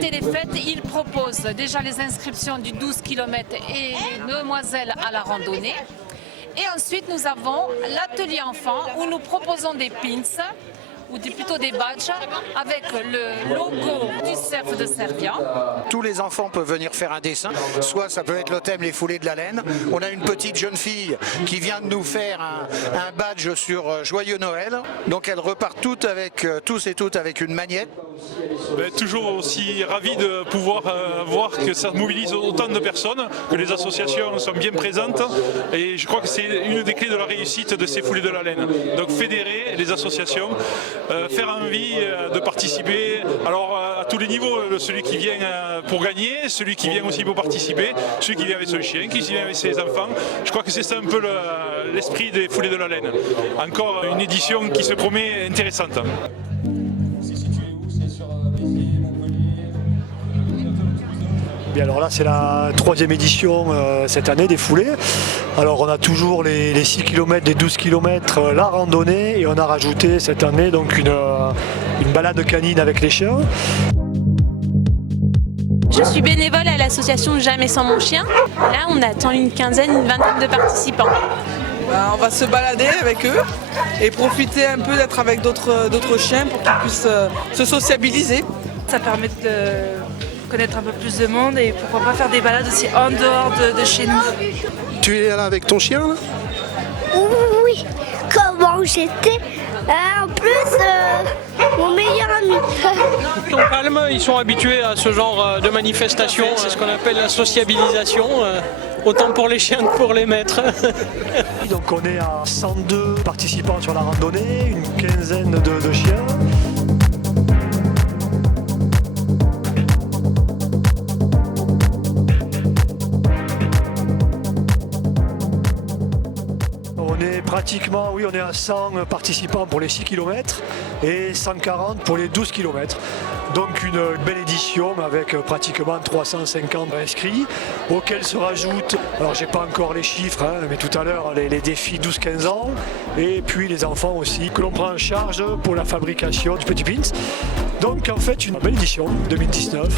Cité des Fêtes, il propose déjà les inscriptions du 12 km et les demoiselles à la randonnée. Et ensuite, nous avons l'atelier enfant où nous proposons des pins ou plutôt des badges avec le logo du cerf de Servia. Tous les enfants peuvent venir faire un dessin, soit ça peut être le thème les foulées de la laine. On a une petite jeune fille qui vient de nous faire un badge sur Joyeux Noël. Donc elles repartent toutes avec, tous et toutes avec une magnette. Toujours aussi ravi de pouvoir voir que ça mobilise autant de personnes, que les associations sont bien présentes et je crois que c'est une des clés de la réussite de ces foulées de la laine. Donc fédérer les associations, faire envie de participer alors à tous les niveaux, celui qui vient pour gagner, celui qui vient aussi pour participer, celui qui vient avec son chien, qui vient avec ses enfants. Je crois que c'est ça un peu l'esprit des foulées de la laine. Encore une édition qui se promet intéressante. Bien, alors là c'est la 3e édition cette année des foulées. Alors on a toujours les 6 km, les 12 km, la randonnée et on a rajouté cette année donc une balade canine avec les chiens. Je suis bénévole à l'association Jamais sans mon chien. Là on attend une vingtaine de participants. On va se balader avec eux et profiter un peu d'être avec d'autres chiens pour qu'ils puissent se sociabiliser. Ça permet de connaître un peu plus de monde et pourquoi pas faire des balades aussi en dehors de chez nous. Tu es là avec ton chien là? Oui, comment j'étais en plus mon meilleur ami. Ils sont calmes, ils sont habitués à ce genre de manifestation, c'est ce qu'on appelle la sociabilisation, autant pour les chiens que pour les maîtres. Donc on est à 102 participants sur la randonnée, une quinzaine de chiens. Pratiquement, oui, on est à 100 participants pour les 6 km et 140 pour les 12 km. Donc une belle édition avec pratiquement 350 inscrits, auxquels se rajoutent, alors j'ai pas encore les chiffres, mais tout à l'heure les défis 12-15 ans, et puis les enfants aussi, que l'on prend en charge pour la fabrication du petit pins. Donc en fait une belle édition 2019.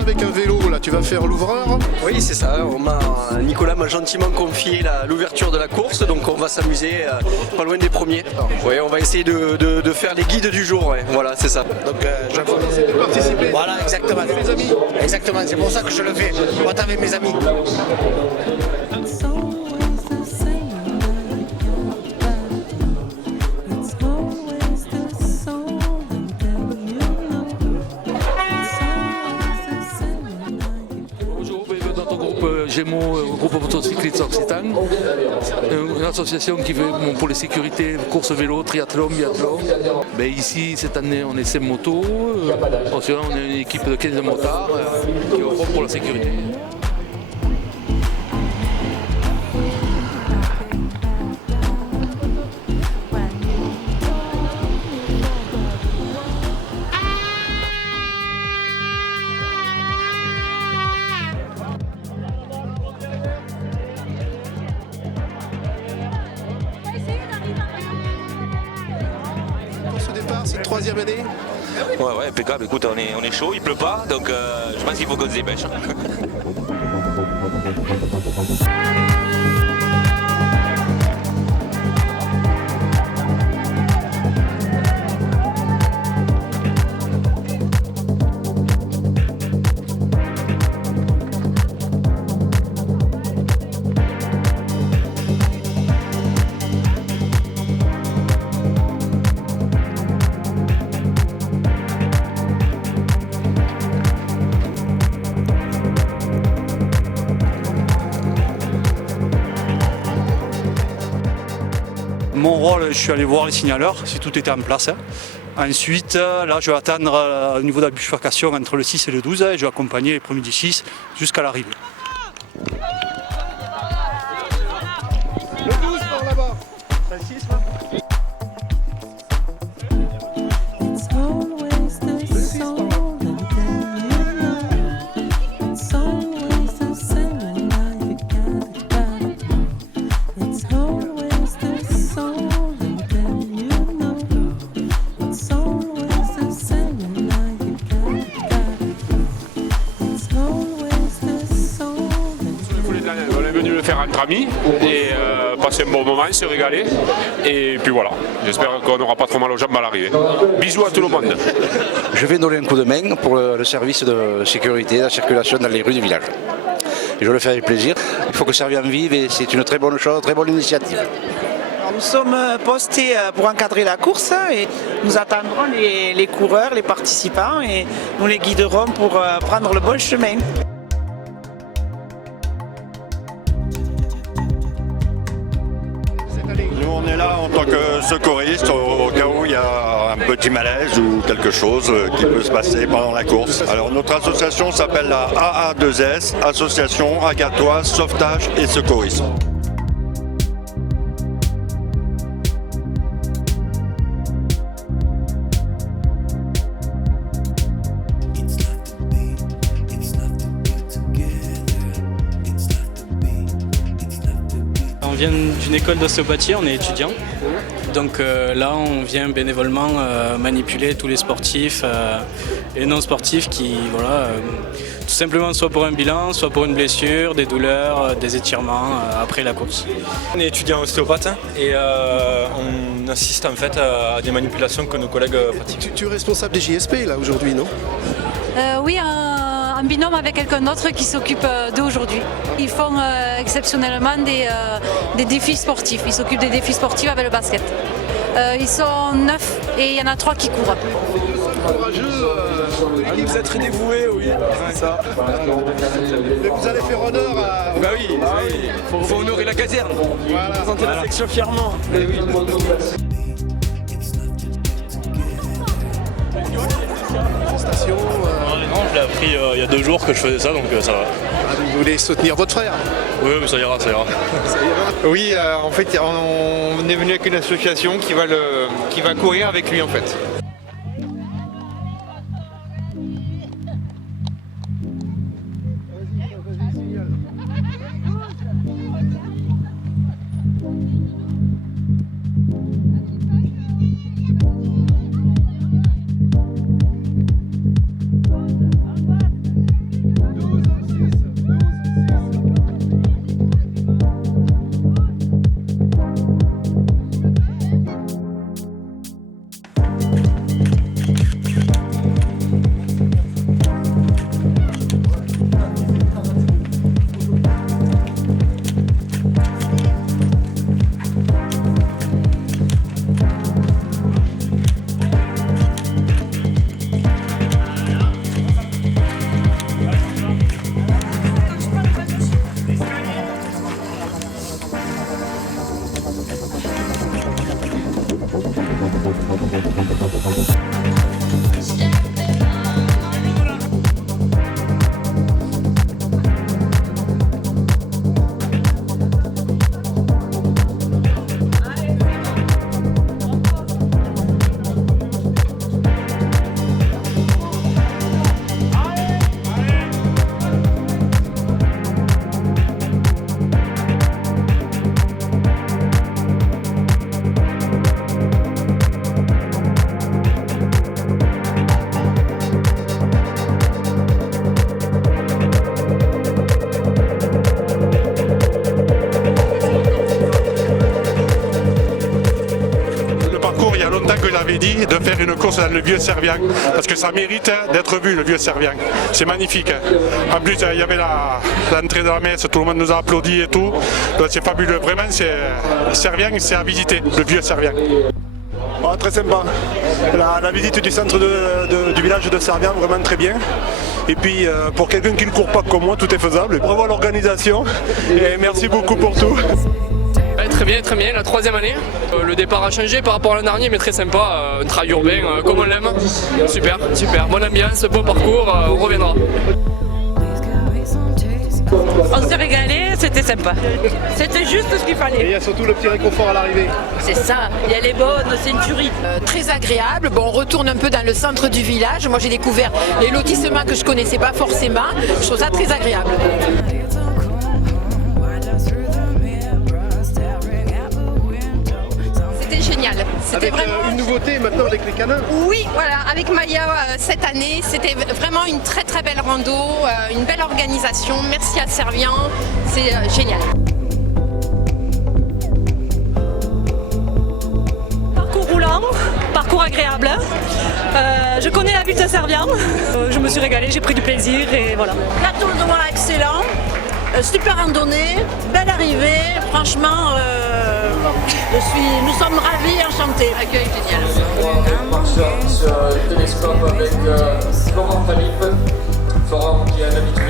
Avec un vélo, là, tu vas faire l'ouvreur? Oui, c'est ça. Nicolas m'a gentiment confié l'ouverture de la course, donc on va s'amuser pas loin des premiers. Oui, on va essayer de faire les guides du jour. Ouais. Voilà, c'est ça. Donc, j'apprends de participer. Voilà, exactement. Avec mes amis. Exactement, c'est pour ça que je le fais. Moi, avec mes amis. Gémeaux, groupe motocycliste occitan, une association qui fait pour les sécurités, course vélo, triathlon, biathlon. Mais ici, cette année, on est 5 motos, ensuite on est une équipe de 15 motards qui vont pour la sécurité. C'est une 3e année? Ouais, impeccable. Écoute, on est chaud, il pleut pas, donc je pense qu'il faut qu'on se dépêche. Mon rôle, je suis allé voir les signaleurs, si tout était en place. Ensuite, là, je vais attendre au niveau de la bifurcation entre le 6 et le 12 et je vais accompagner les premiers du 6 jusqu'à l'arrivée. Le 12 par là-bas. On est venu le faire entre amis et passer un bon moment, se régaler. Et puis voilà, j'espère qu'on n'aura pas trop mal aux jambes à l'arrivée. Bisous à tout le monde. Je vais donner un coup de main pour le service de sécurité, la circulation dans les rues du village. Et je le fais avec plaisir. Il faut que Servien vive et c'est une très bonne chose, très bonne initiative. Alors, nous sommes postés pour encadrer la course et nous attendrons les coureurs, les participants et nous les guiderons pour prendre le bon chemin. Nous on est là en tant que secouriste au cas où il y a un petit malaise ou quelque chose qui peut se passer pendant la course. Alors notre association s'appelle la AA2S, Association Agatoise Sauvetage et Secourisme. On vient d'une école d'ostéopathie, on est étudiant. Donc là, on vient bénévolement manipuler tous les sportifs et non sportifs qui, voilà, tout simplement soit pour un bilan, soit pour une blessure, des douleurs, des étirements après la course. On est étudiant ostéopathe et on assiste en fait à des manipulations que nos collègues pratiquent. Tu es responsable des JSP là aujourd'hui, non? Oui, en binôme avec quelqu'un d'autre qui s'occupe d'eux aujourd'hui. Ils font exceptionnellement des défis sportifs. Ils s'occupent des défis sportifs avec le basket. Ils sont 9 et il y en a 3 qui courent. Vous êtes très dévoués, oui, c'est ça. Mais vous allez faire honneur à... Bah oui, il faut honorer la caserne. Voilà. Présenter la section fièrement. Eh oui. Non, je l'ai appris il y a 2 jours que je faisais ça, donc ça va. Vous voulez soutenir votre frère? Oui, mais ça ira, ça ira. Oui, en fait, on est venu avec une association qui va courir avec lui en fait. J'avais dit de faire une course dans le vieux Servien parce que ça mérite d'être vu, le vieux Servien. C'est magnifique. En plus, il y avait l'entrée de la messe, tout le monde nous a applaudi et tout. C'est fabuleux. Vraiment, Servien, c'est à visiter, le vieux Servien. Oh, très sympa. La visite du centre du village de Servien, vraiment très bien. Et puis pour quelqu'un qui ne court pas comme moi, tout est faisable. Bravo à l'organisation et merci beaucoup pour tout. Très bien, la 3e année. Le départ a changé par rapport à l'an dernier, mais très sympa. Un trail urbain comme on l'aime. Super, bonne ambiance, beau parcours, on reviendra. On s'est régalé, c'était sympa. C'était juste ce qu'il fallait. Et il y a surtout le petit réconfort à l'arrivée. C'est ça, il y a les bonnes, c'est une tuerie. Très agréable. Bon, on retourne un peu dans le centre du village. Moi, j'ai découvert les lotissements que je connaissais pas forcément. Je trouve ça très agréable. C'était génial. C'était Avec vraiment une nouveauté maintenant avec les canins. Oui, voilà, avec Maya cette année, c'était vraiment une très très belle rando, une belle organisation. Merci à Servian, c'est génial. Parcours roulant, parcours agréable. Je connais la ville de Servian. Je me suis régalée, j'ai pris du plaisir et voilà. Plateau de noir excellent, super randonnée, belle arrivée. Franchement, nous sommes ravis et enchantés. Accueil génial. On marche sur le télescope avec Florent Philippe. Florent qui est un habitué.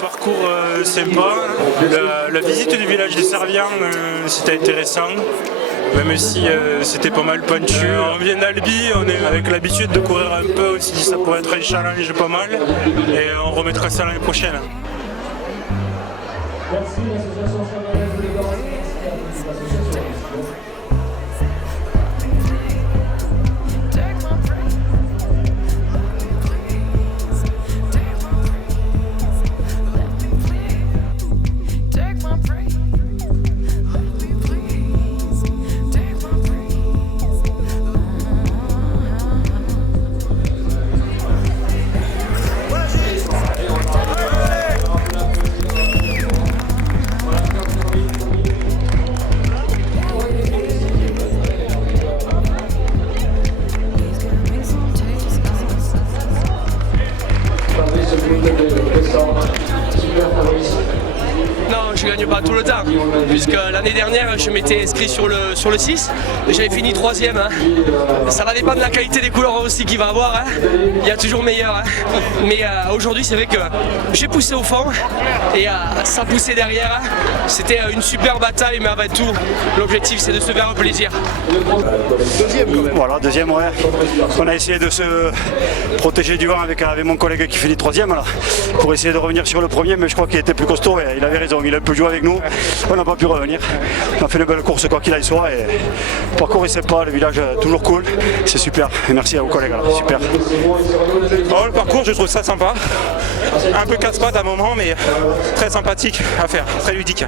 Parcours sympa, la visite du village de Servian c'était intéressant, même si c'était pas mal pointu. On vient d'Albi, on est avec l'habitude de courir un peu, on s'est dit ça pourrait être un challenge pas mal et on remettra ça l'année prochaine. Non, je gagne pas tout le temps, puisque l'année dernière je m'étais inscrit sur le 6 et j'avais fini 3e. Hein. Ça va dépendre de la qualité des couleurs aussi qu'il va avoir, hein. Il y a toujours meilleur. Hein. Mais aujourd'hui c'est vrai que j'ai poussé au fond et ça poussait derrière. Hein. C'était une super bataille, mais avant tout l'objectif c'est de se faire un plaisir. Deuxième quand même. Voilà, deuxième, ouais. On a essayé de se protéger du vent avec mon collègue qui finit 3e là, pour essayer de revenir sur le premier, mais je crois qu'il était plus costaud et il avait raison, il a un peu joué avec nous, on n'a pas pu revenir. On a fait une belle course quoi qu'il aille soit et le parcours est sympa, le village toujours cool, c'est super. Et merci à vos collègues, alors, super. Oh, le parcours je trouve ça sympa, un peu casse-pattes à un moment mais très sympathique à faire, très ludique.